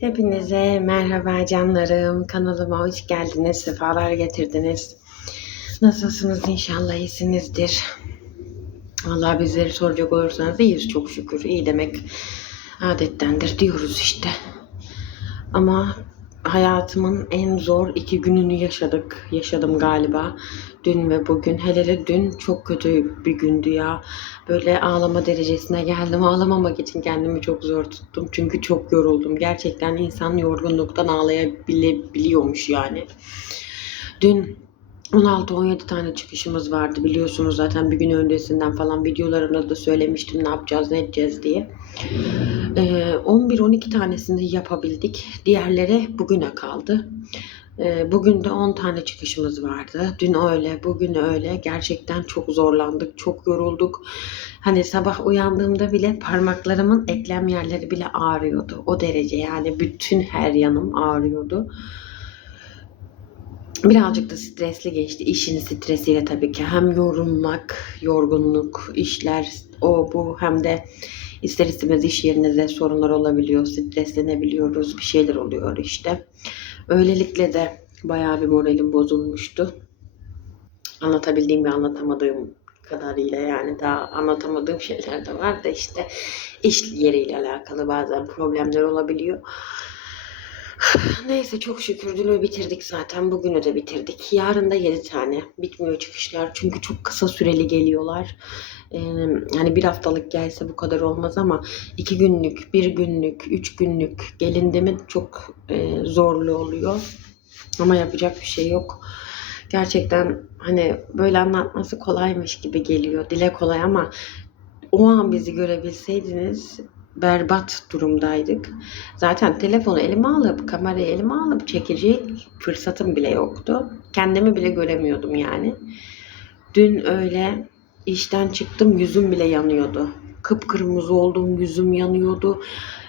Hepinize merhaba canlarım. Kanalıma hoş geldiniz. Sefalar getirdiniz. Nasılsınız? İnşallah iyisinizdir. Allah bizleri soracak olursanız iyiyiz çok şükür. İyi demek adettendir diyoruz işte. Ama hayatımın en zor iki gününü yaşadık. Yaşadım galiba. Dün ve bugün. Hele hele dün çok kötü bir gündü ya. Böyle ağlama derecesine geldim. Ağlamamak için kendimi çok zor tuttum. Çünkü çok yoruldum. Gerçekten insan yorgunluktan ağlayabiliyormuş yani. Dün 16-17 tane çıkışımız vardı biliyorsunuz zaten bir gün öncesinden falan videolarımda da söylemiştim ne yapacağız ne edeceğiz diye. Ee, 11-12 tanesini yapabildik. Diğerleri bugüne kaldı. Bugün de 10 tane çıkışımız vardı. Dün öyle, bugün öyle. Gerçekten çok zorlandık, çok yorulduk. Hani sabah uyandığımda bile parmaklarımın eklem yerleri bile ağrıyordu. O derece yani bütün her yanım ağrıyordu. Birazcık da stresli geçti. İşin stresiyle tabii ki. Hem yorulmak, yorgunluk, işler, o bu hem de ister istemez iş yerinizde sorunlar olabiliyor. Streslenebiliyoruz. Bir şeyler oluyor işte. Öylelikle de bayağı bir moralim bozulmuştu. Anlatabildiğim ve anlatamadığım kadarıyla yani daha anlatamadığım şeyler de var da işte iş yeriyle alakalı bazen problemler olabiliyor. Neyse çok şükür dünü bitirdik zaten. Bugünü de bitirdik. Yarın da 7 tane. Bitmiyor çıkışlar. Çünkü çok kısa süreli geliyorlar. Ee, hani bir haftalık gelse bu kadar olmaz ama iki günlük, bir günlük, üç günlük gelindi mi çok e, zorlu oluyor. Ama yapacak bir şey yok. Gerçekten hani böyle anlatması kolaymış gibi geliyor. Dile kolay ama o an bizi görebilseydiniz berbat durumdaydık. Zaten telefonu elime alıp, kamerayı elime alıp çekecek fırsatım bile yoktu. Kendimi bile göremiyordum yani. Dün öyle işten çıktım yüzüm bile yanıyordu. Kıpkırmızı oldum, yüzüm yanıyordu.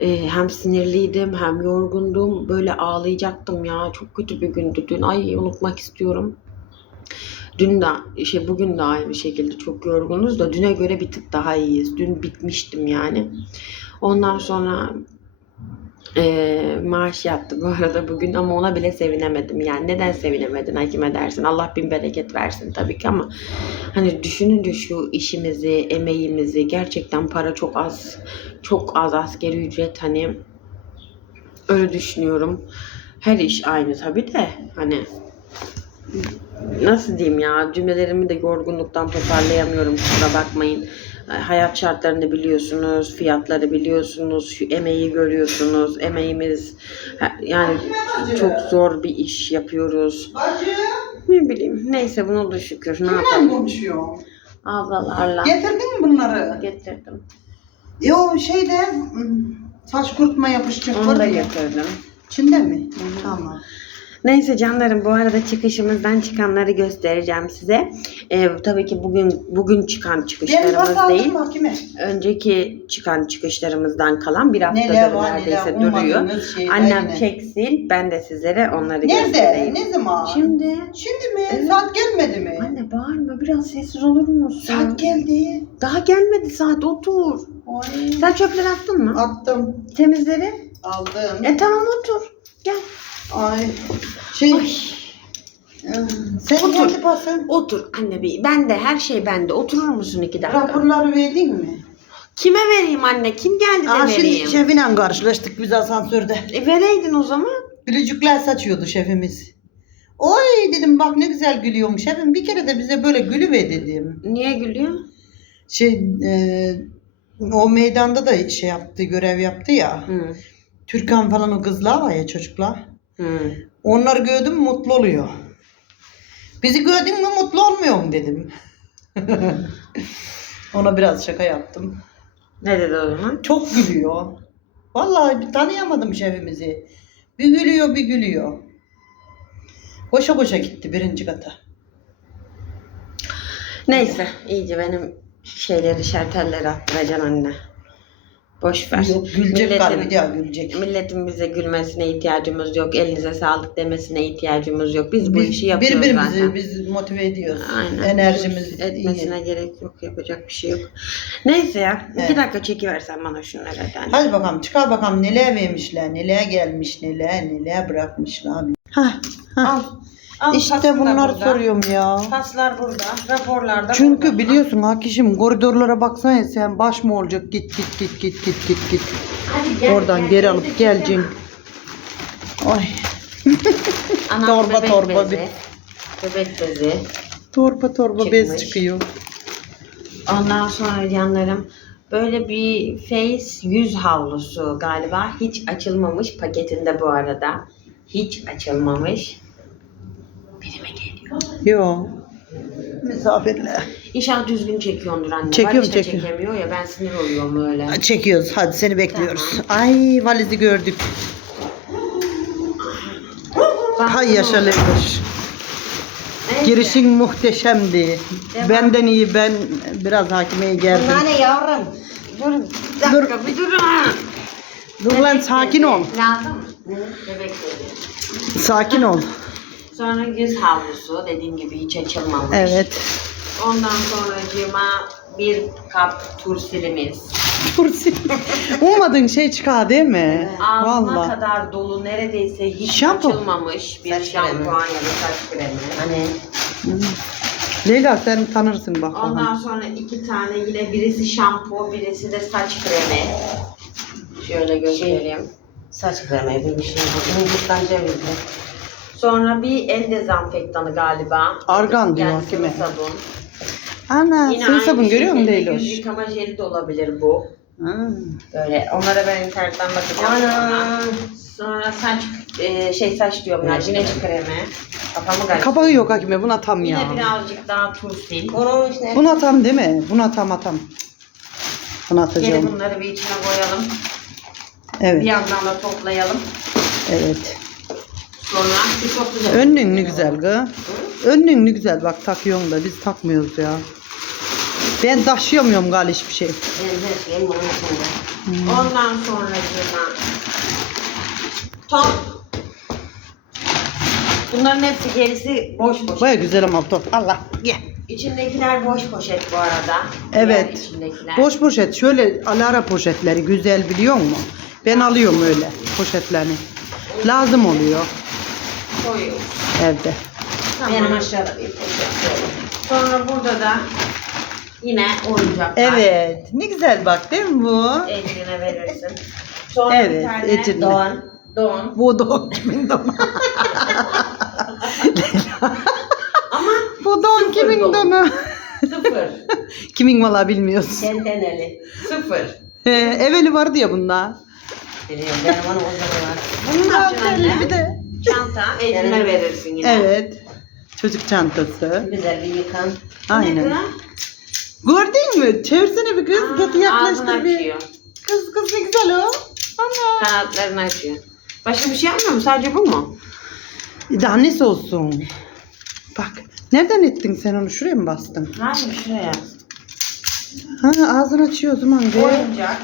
Ee, hem sinirliydim hem yorgundum. Böyle ağlayacaktım ya. Çok kötü bir gündü dün. Ay unutmak istiyorum. Dün de şey bugün de aynı şekilde çok yorgunuz da düne göre bir tık daha iyiyiz. Dün bitmiştim yani. Ondan sonra eee, maaş yattı bu arada bugün ama ona bile sevinemedim. Yani neden sevinemedin hakime dersin. Allah bin bereket versin tabii ki ama hani düşününce şu işimizi, emeğimizi gerçekten para çok az, çok az askeri ücret hani öyle düşünüyorum. Her iş aynı tabii de hani nasıl diyeyim ya cümlelerimi de yorgunluktan toparlayamıyorum kusura bakmayın. Hayat şartlarını biliyorsunuz, fiyatları biliyorsunuz, şu emeği görüyorsunuz. Emeğimiz yani çok zor bir iş yapıyoruz. Ne bileyim. Neyse buna da şükür. Ne yapalım? konuşuyor? Ablalarla Getirdin mi bunları? getirdim. E o şeyde saç kurutma yapışacak Onu da getirdim. İçinde mi? Tamam. Neyse canlarım bu arada çıkışımızdan çıkanları göstereceğim size. Ee, tabii ki bugün bugün çıkan çıkışlarımız değil. hakime. Önceki çıkan çıkışlarımızdan kalan bir Neler haftadır var neredeyse neler duruyor. şeyler Annem yine. çeksin ben de sizlere onları Nerede? göstereyim. Ne zaman? Şimdi Şimdi mi? Evet. Saat gelmedi mi? anne bağırma biraz sessiz olur musun? Saat geldi. Daha gelmedi saat otur. Ay. Sen çöpleri attın mı? Attım. Temizleri. Aldım. E tamam otur. Gel. Ay. Şey. Ay. ıı, Sen Otur. kendi basın. Otur anne bir. Ben de her şey bende. Oturur musun iki dakika? Raporları verdin mi? Kime vereyim anne? Kim geldi de Aa, şimdi vereyim? şefiyle karşılaştık biz asansörde. E, vereydin o zaman. Gülücükler saçıyordu şefimiz. Oy dedim bak ne güzel gülüyormuş. Şefim bir kere de bize böyle gülüve dedim. Niye gülüyor? Şey e, o meydanda da şey yaptı görev yaptı ya. Hı. Türkan falan o kızlar var ya çocuklar. Hı. Onları gördüm mutlu oluyor. Bizi gördün mü mutlu olmuyor mu dedim. Ona biraz şaka yaptım. Ne dedi o zaman? Çok gülüyor. Vallahi bir tanıyamadım şefimizi. Bir gülüyor bir gülüyor. Koşa koşa gitti birinci kata. Neyse iyice benim şeyleri şertelleri attıracaksın anne. Boş ver. Yok gülecek Milletin- galiba ya gülecek. Milletin bize gülmesine ihtiyacımız yok. Elinize sağlık demesine ihtiyacımız yok. Biz bu Biz işi yapıyoruz birbirimizi zaten. biz motive ediyoruz. Aynen. Enerjimiz etmesine iyi. gerek yok. Yapacak bir şey yok. Neyse ya. Evet. iki dakika çekiversen bana şunları hadi. Hadi bakalım çıkar bakalım neler vermişler, neler gelmiş, neler neler bırakmışlar abi. Hah, hah. Al. Al, İşte bunlar burada. soruyorum ya. Paslar burada. Raporlarda Çünkü burada. biliyorsun Hakişim koridorlara baksana sen baş mı olacak git git git git git git git. Hadi gel, Oradan gel, geri gel, alıp gel, geleceksin. Ay Anam Torba, bebek torba bezi. Bebek bezi. torba torba bez Çıkmış. çıkıyor. Ondan sonra yanlarım böyle bir face yüz havlusu galiba hiç açılmamış paketinde bu arada. Hiç açılmamış. Birime geliyor. Yo. Misafirler. İnşallah düzgün çekiyordur anne. Çekiyorum, da çekiyorum. çekemiyor ya ben sinir oluyorum öyle. Çekiyoruz. Hadi seni bekliyoruz. Ay valizi gördük. Hay yaşa Leyloş. Neyse. Girişin muhteşemdi. Devam. Benden iyi ben biraz hakimeye geldim. ne yavrum? Dur bir dakika bir durun. Dur lan sakin ol. Lazım mı? Bebek. Sakin ol. Sonra yüz havlusu dediğim gibi hiç açılmamış. Evet. Ondan sonracığıma bir kap tursilimiz. Tursi. Ummadığın şey çıkar değil mi? Ağzına Vallahi. kadar dolu neredeyse hiç Şampu. açılmamış bir Saç şampuan ya da saç kremi. Hani Hmm. Leyla sen tanırsın bak. Ondan sonra iki tane yine birisi şampu, birisi de saç kremi. Şöyle göstereyim. saç kremi bir bir şey bu. Hindistan cevizli. Sonra bir el dezenfektanı galiba. Argan diyor yani sıvı kime? sabun. Ana Yine sıvı aynı sabun görüyor musun şekilde Leyloş? Yüz yıkama jeli de olabilir bu. Ha. Böyle onlara ben internetten bakacağım. Ana. Sonra saç e, şey saç diyorum ya jineci kremi. Kafamı karıştırdım. Kapağı yok Hakime buna tam ya. Yine birazcık daha tursil. Onun içine Buna tam değil mi? Buna tam atam. Bunu Geri atacağım. bunları bir içine koyalım. Bir Evet. yandan da toplayalım. Evet. Sonra bir toplayalım. Önlüğün ne güzel gı. Önlüğün ne güzel bak takıyorsun da biz takmıyoruz ya. Ben taşıyamıyorum galiba hiçbir şey. benim her şeyim bunun içinde. Ondan sonra top. Bunların hepsi gerisi boş poşet. Baya güzel ama top. Allah ye. İçindekiler boş poşet bu arada. Evet. İçindekiler. Boş poşet şöyle alara poşetleri güzel biliyor musun? Ben alıyorum öyle poşetlerini. Lazım oluyor koyuyoruz. evde. Tamam. Benim aşağıda bir poşet böyle. Sonra burada da yine oyuncaklar. Evet. Ne güzel bak değil mi bu? Ecrin'e verirsin. Sonra Evet, bir tane Ecrin'e. Doğan. Doğan. Bu don kimin donu? Ama Bu don kimin don. donu? sıfır. kimin valla bilmiyoruz. Tenteneli. sıfır. Ee, evveli vardı ya bunda. Biliyorum benim onun o zaman var. Bunu ne yapacaksın anne? bir de. Çanta Ecrin'e verirsin yine. Evet. Çocuk çantası. Güzel bir yıkan. Aynen. Gördün mü? Çevirsene bir kız. Aa, Ağzını yaklaştır bir. açıyor. Kız kız ne güzel o. Ana. Kanatlarını açıyor. Başka bir şey yapmıyor mu? Sadece bu mu? Daha nesi olsun? Bak. Nereden ettin sen onu? Şuraya mı bastın? Hayır şuraya. Ha ağzını açıyor o zaman be. Oyuncak.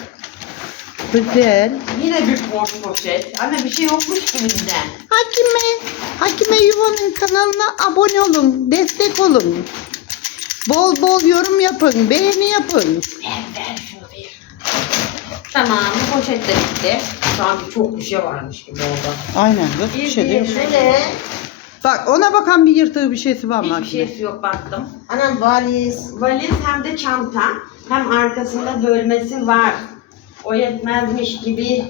Güzel. Yine bir boş poşet. Anne bir şey yokmuş bize. Hakime, Hakime Yuva'nın kanalına abone olun, destek olun. Bol bol yorum yapın, beğeni yapın. Ver ver şunu ver. Tamam bu poşet de bitti. Sanki çok bir şey varmış gibi oldu. Aynen, yok Bir bir şey değil. diğeri- Şu ne? Bak ona bakan bir yırtığı bir şeysi var mı Hiçbir Hakime? şeysi yok baktım. Anam valiz. Valiz hem de çanta hem arkasında bölmesi var. O yetmezmiş gibi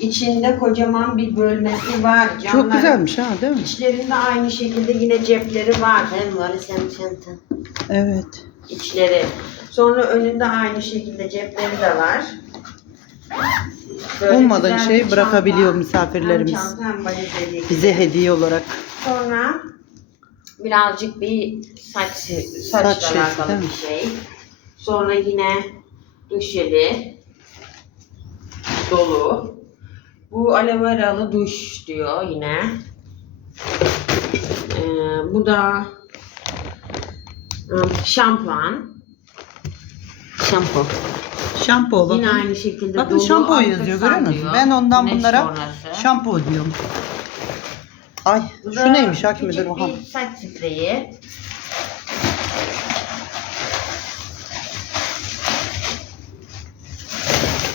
içinde kocaman bir bölmesi var. Çok Canlar. güzelmiş ha değil mi? İçlerinde aynı şekilde yine cepleri var. Hem valiz hem çanta. Evet. içleri. Sonra önünde aynı şekilde cepleri de var. Böyle Olmadan şey bırakabiliyor çanta. misafirlerimiz. Hem çanta hem. Bize hediye olarak. Sonra birazcık bir saç Saç saçla şey, alakalı bir şey. Sonra yine duş jeli dolu. Bu aloe veralı duş diyor yine. Ee, bu da ım, şampuan. Şampu. Şampu Yine bakın. aynı şekilde Bakın dolu, şampu arka yazıyor görüyor musunuz? sarıyor. Ben ondan Güneş bunlara sonrası. şampu diyorum. Ay Bu şu neymiş küçük bakalım. bir saç spreyi.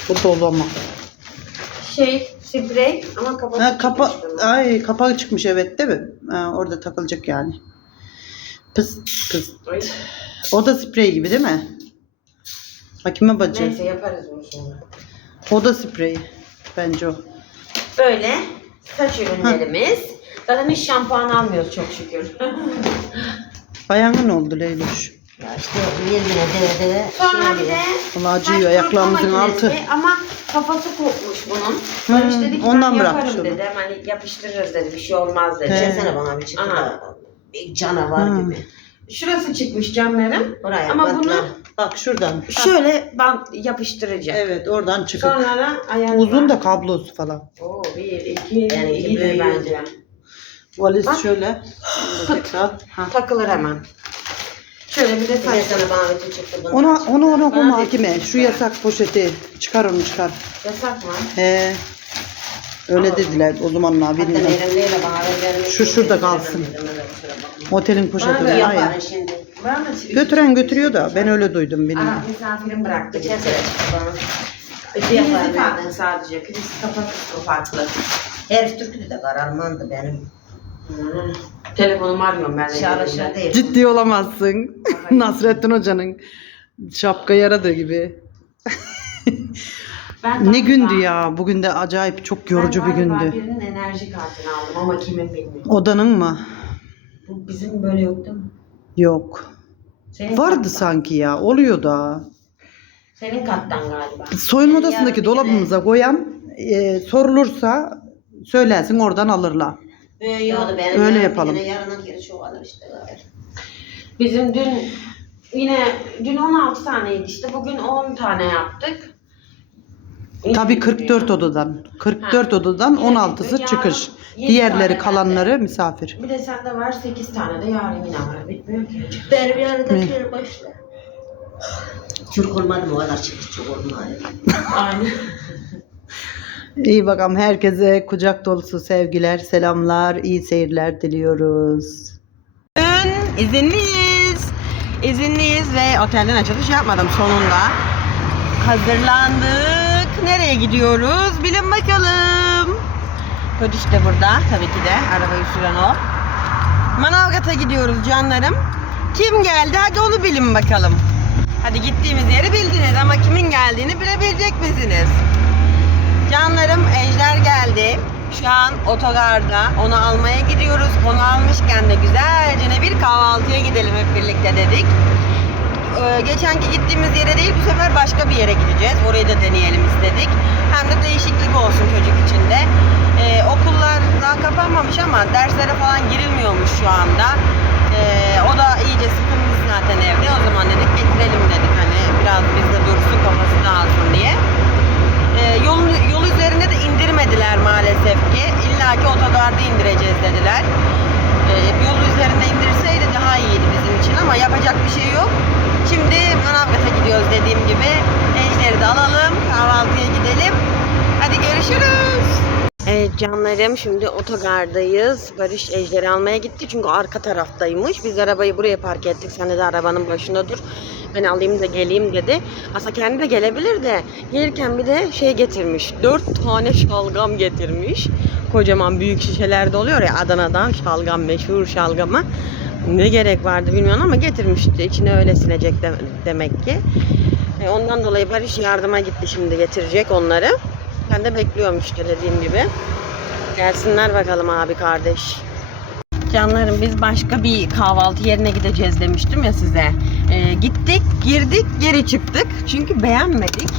Bu dolu ama. Şey sprey ama kapalı. Ha, kapa ay kapağı çıkmış evet değil mi? Ha, orada takılacak yani. Pıs pıs. O da sprey gibi değil mi? Hakime bacı. Neyse yaparız bunu sonra. O da sprey. Bence o. Böyle saç ürünlerimiz. Zaten hiç şampuan almıyoruz çok şükür. Ayağın ne oldu Leyloş? Ya işte birbirine deve deve. Sonra bir de Vallahi acıyor, saç ayaklarımızın altı. Ama kafası kopmuş bunun. Hmm, Barış dedi ki ondan ben bırakmış yaparım onu. dedi. Hani yapıştırırız dedi. Bir şey olmaz dedi. He. Çeksene bana bir çıktı Aha. da. Bir canavar Hmm. gibi. Şurası çıkmış canlarım. Oraya Ama bak bunu. Bak şuradan. şöyle bant yapıştıracak. Evet oradan çıkıp. Sonra da ayağına. Uzun da kablosu falan. Oo, bir, iki, Yani iyidir büyük. bence. Valiz Bak. şöyle. Bunu tekrar. Ha. Takılır hemen. Şöyle bir de sana bana bir çıktı. bunu. Ona onu ona Bana koyma da Hakime. çıkmış Şu ya. yasak poşeti. Çıkar onu çıkar. Yasak mı? He. Öyle Aa. dediler o zamanlar Hatta bilmiyorum. elimdeyle bana Şu şurada kalsın. Otelin poşeti Bana da var ya. Yaparım şimdi. Var mı? çilek? Götüren götürüyor da ben öyle duydum bilmiyorum. Aa, misafirim bıraktı. Geçen sene çıktı bana. Farklı ben. sadece. Priz kapak kısmı farklı. Herif Türk'ü de kararmandı benim. Telefonumu arıyorum ben de. Çalışır elimde. değil. Ciddi olamazsın. Nasrettin Hoca'nın şapka yaradığı gibi. Ben Ne galiba- gündü ya. Bugün de acayip çok yorucu bir Ben galiba gündü. birinin enerji kartını aldım ama kimin bilmiyorum. Odanın mı? Bu bizim böyle yok değil mi? Yok. Senin Vardı kattan. sanki ya. Oluyor da. Senin kattan galiba. Soyunma odasındaki dolabımıza koyan e, sorulursa söylersin oradan alırlar. Ee, benim Öyle yarın yapalım. birine Yarına geri kadar işte. gayrı. Bizim dün yine dün 16 taneydi işte bugün 10 tane yaptık. Tabii 44 odadan. 44 odadan Yine 16'sı yarın çıkış. yedi Diğerleri tane kalanları misafir. Bir de sende var 8 tane de yarın yine var. Bitmiyor ki. Benim yarındakileri başla. Türk olmadı mı o kadar çıktı çok olmadı. Aynen. İyi bakalım herkese kucak dolusu sevgiler, selamlar, iyi seyirler diliyoruz. Bugün izinliyiz. İzinliyiz ve otelden açılış yapmadım sonunda. Hazırlandık. Nereye gidiyoruz? Bilin bakalım. Kodiş de burada tabii ki de. Arabayı süren o. Manavgat'a gidiyoruz canlarım. Kim geldi? Hadi onu bilin bakalım. Hadi gittiğimiz yeri bildiniz ama kimin geldiğini bilebilecek misiniz? Canlarım Ejder geldi. Şu an otogarda. Onu almaya gidiyoruz. Onu almışken de güzelce bir kahvaltıya gidelim hep birlikte dedik. Ee, geçenki gittiğimiz yere değil bu sefer başka bir yere gideceğiz. Orayı da deneyelim istedik. Hem de değişiklik olsun çocuk için de. Ee, okullar daha kapanmamış ama derslere falan girilmiyormuş şu anda. Ee, o da iyice sıkılmış zaten evde. O zaman dedik getirelim dedik hani biraz bizde dursun kafası dağılsın diye. Ee, yol, yol üzerinde de indirmediler maalesef ki. İlla ki otogarda indireceğiz dediler. Ee, yol üzerinde indirseydi daha iyiydi bizim için ama yapacak bir şey yok. Şimdi Manavgat'a gidiyoruz dediğim gibi. Ejder'i de alalım, kahvaltıya gidelim. Hadi görüşürüz. Evet canlarım şimdi otogardayız. Barış Ejder'i almaya gitti çünkü arka taraftaymış. Biz arabayı buraya park ettik. Sen de arabanın başında dur. Ben alayım da geleyim dedi. Aslında kendi de gelebilir de gelirken bir de şey getirmiş. Dört tane şalgam getirmiş. Kocaman büyük şişelerde oluyor ya Adana'dan şalgam meşhur şalgama. Ne gerek vardı bilmiyorum ama getirmişti. İçine öyle sinecek de- demek ki. E, ondan dolayı Barış yardıma gitti şimdi getirecek onları. Ben de bekliyorum işte dediğim gibi. Gelsinler bakalım abi kardeş. Canlarım biz başka bir kahvaltı yerine gideceğiz demiştim ya size. Ee, gittik, girdik, geri çıktık. Çünkü beğenmedik.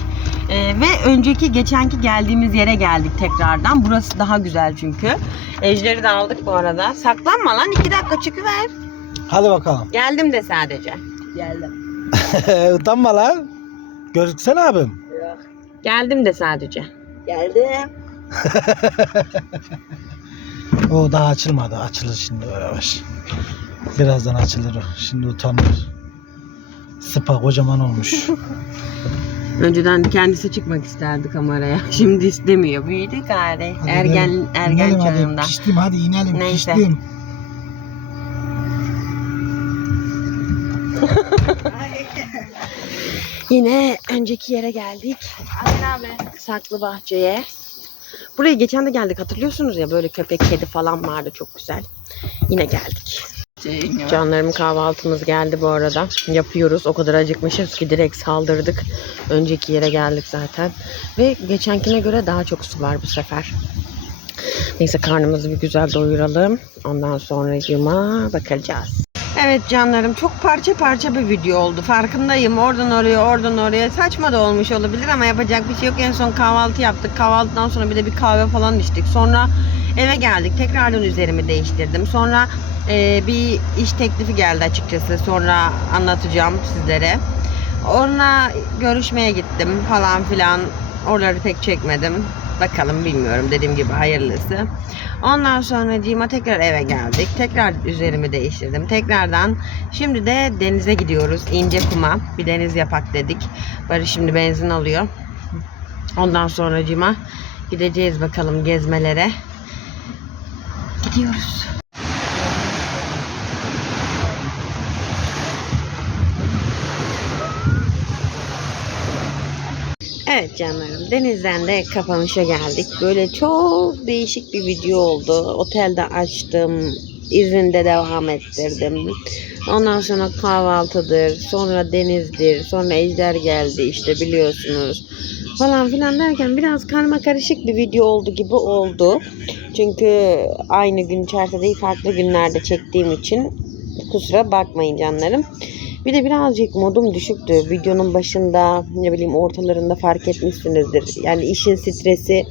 Ee, ve önceki, geçenki geldiğimiz yere geldik tekrardan. Burası daha güzel çünkü. Ejder'i de aldık bu arada. Saklanma lan iki dakika çıkıver. Hadi bakalım. Geldim de sadece. Geldim. Utanma lan. Gözüksene abim. Geldim de sadece. Geldim. O daha açılmadı. Açılır şimdi yavaş. Birazdan açılır o. Şimdi utanır. Sıpa kocaman olmuş. Önceden kendisi çıkmak isterdi kameraya. Şimdi istemiyor. Büyüdü gari. Hadi Ergen inelim, ergen inelim hadi. çağında. Piştim hadi inelim Neyse. piştim. Yine önceki yere geldik. Saklı bahçeye. Buraya geçen de geldik hatırlıyorsunuz ya böyle köpek kedi falan vardı çok güzel. Yine geldik. Canlarım kahvaltımız geldi bu arada. Yapıyoruz. O kadar acıkmışız ki direkt saldırdık. Önceki yere geldik zaten. Ve geçenkine göre daha çok su var bu sefer. Neyse karnımızı bir güzel doyuralım. Ondan sonra yuma bakacağız. Evet canlarım çok parça parça bir video oldu. Farkındayım. Oradan oraya, oradan oraya. Saçma da olmuş olabilir ama yapacak bir şey yok. En son kahvaltı yaptık. Kahvaltıdan sonra bir de bir kahve falan içtik. Sonra eve geldik. Tekrardan üzerimi değiştirdim. Sonra e, bir iş teklifi geldi açıkçası. Sonra anlatacağım sizlere. Onunla görüşmeye gittim falan filan. Oraları pek çekmedim. Bakalım bilmiyorum dediğim gibi hayırlısı. Ondan sonra Cima tekrar eve geldik. Tekrar üzerimi değiştirdim. Tekrardan şimdi de denize gidiyoruz. İnce kuma bir deniz yapak dedik. Barış şimdi benzin alıyor. Ondan sonra Cima gideceğiz bakalım gezmelere. Gidiyoruz. Evet canlarım denizden de kapanışa geldik. Böyle çok değişik bir video oldu. Otelde açtım. izinde devam ettirdim. Ondan sonra kahvaltıdır, sonra denizdir, sonra ejder geldi işte biliyorsunuz. Falan filan derken biraz karma karışık bir video oldu gibi oldu. Çünkü aynı gün içerisinde değil farklı günlerde çektiğim için kusura bakmayın canlarım. Bir de birazcık modum düşüktü. Videonun başında ne bileyim ortalarında fark etmişsinizdir. Yani işin stresi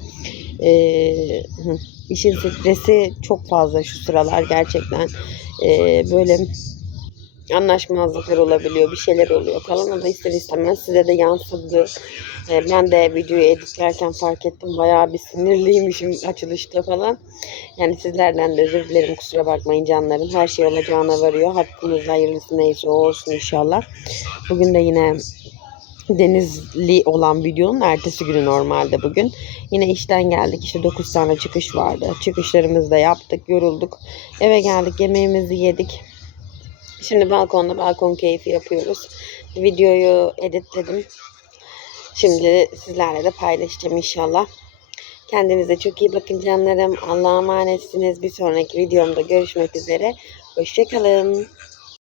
hı, işin stresi çok fazla şu sıralar gerçekten. Eee, böyle anlaşmazlıklar olabiliyor, bir şeyler oluyor falan. O da ister istemez size de yansıdı. Eee, ben de videoyu editlerken fark ettim. Bayağı bir sinirliymişim açılışta falan. Yani sizlerden de özür dilerim kusura bakmayın canlarım. Her şey olacağına varıyor. Hakkınızda hayırlısı neyse o olsun inşallah. Bugün de yine denizli olan videonun ertesi günü normalde bugün. Yine işten geldik. İşte 9 tane çıkış vardı. Çıkışlarımızı da yaptık. Yorulduk. Eve geldik. Yemeğimizi yedik. Şimdi balkonda balkon keyfi yapıyoruz. Videoyu editledim. Şimdi sizlerle de paylaşacağım inşallah. Kendinize çok iyi bakın canlarım. Allah'a emanetsiniz. Bir sonraki videomda görüşmek üzere. Hoşçakalın.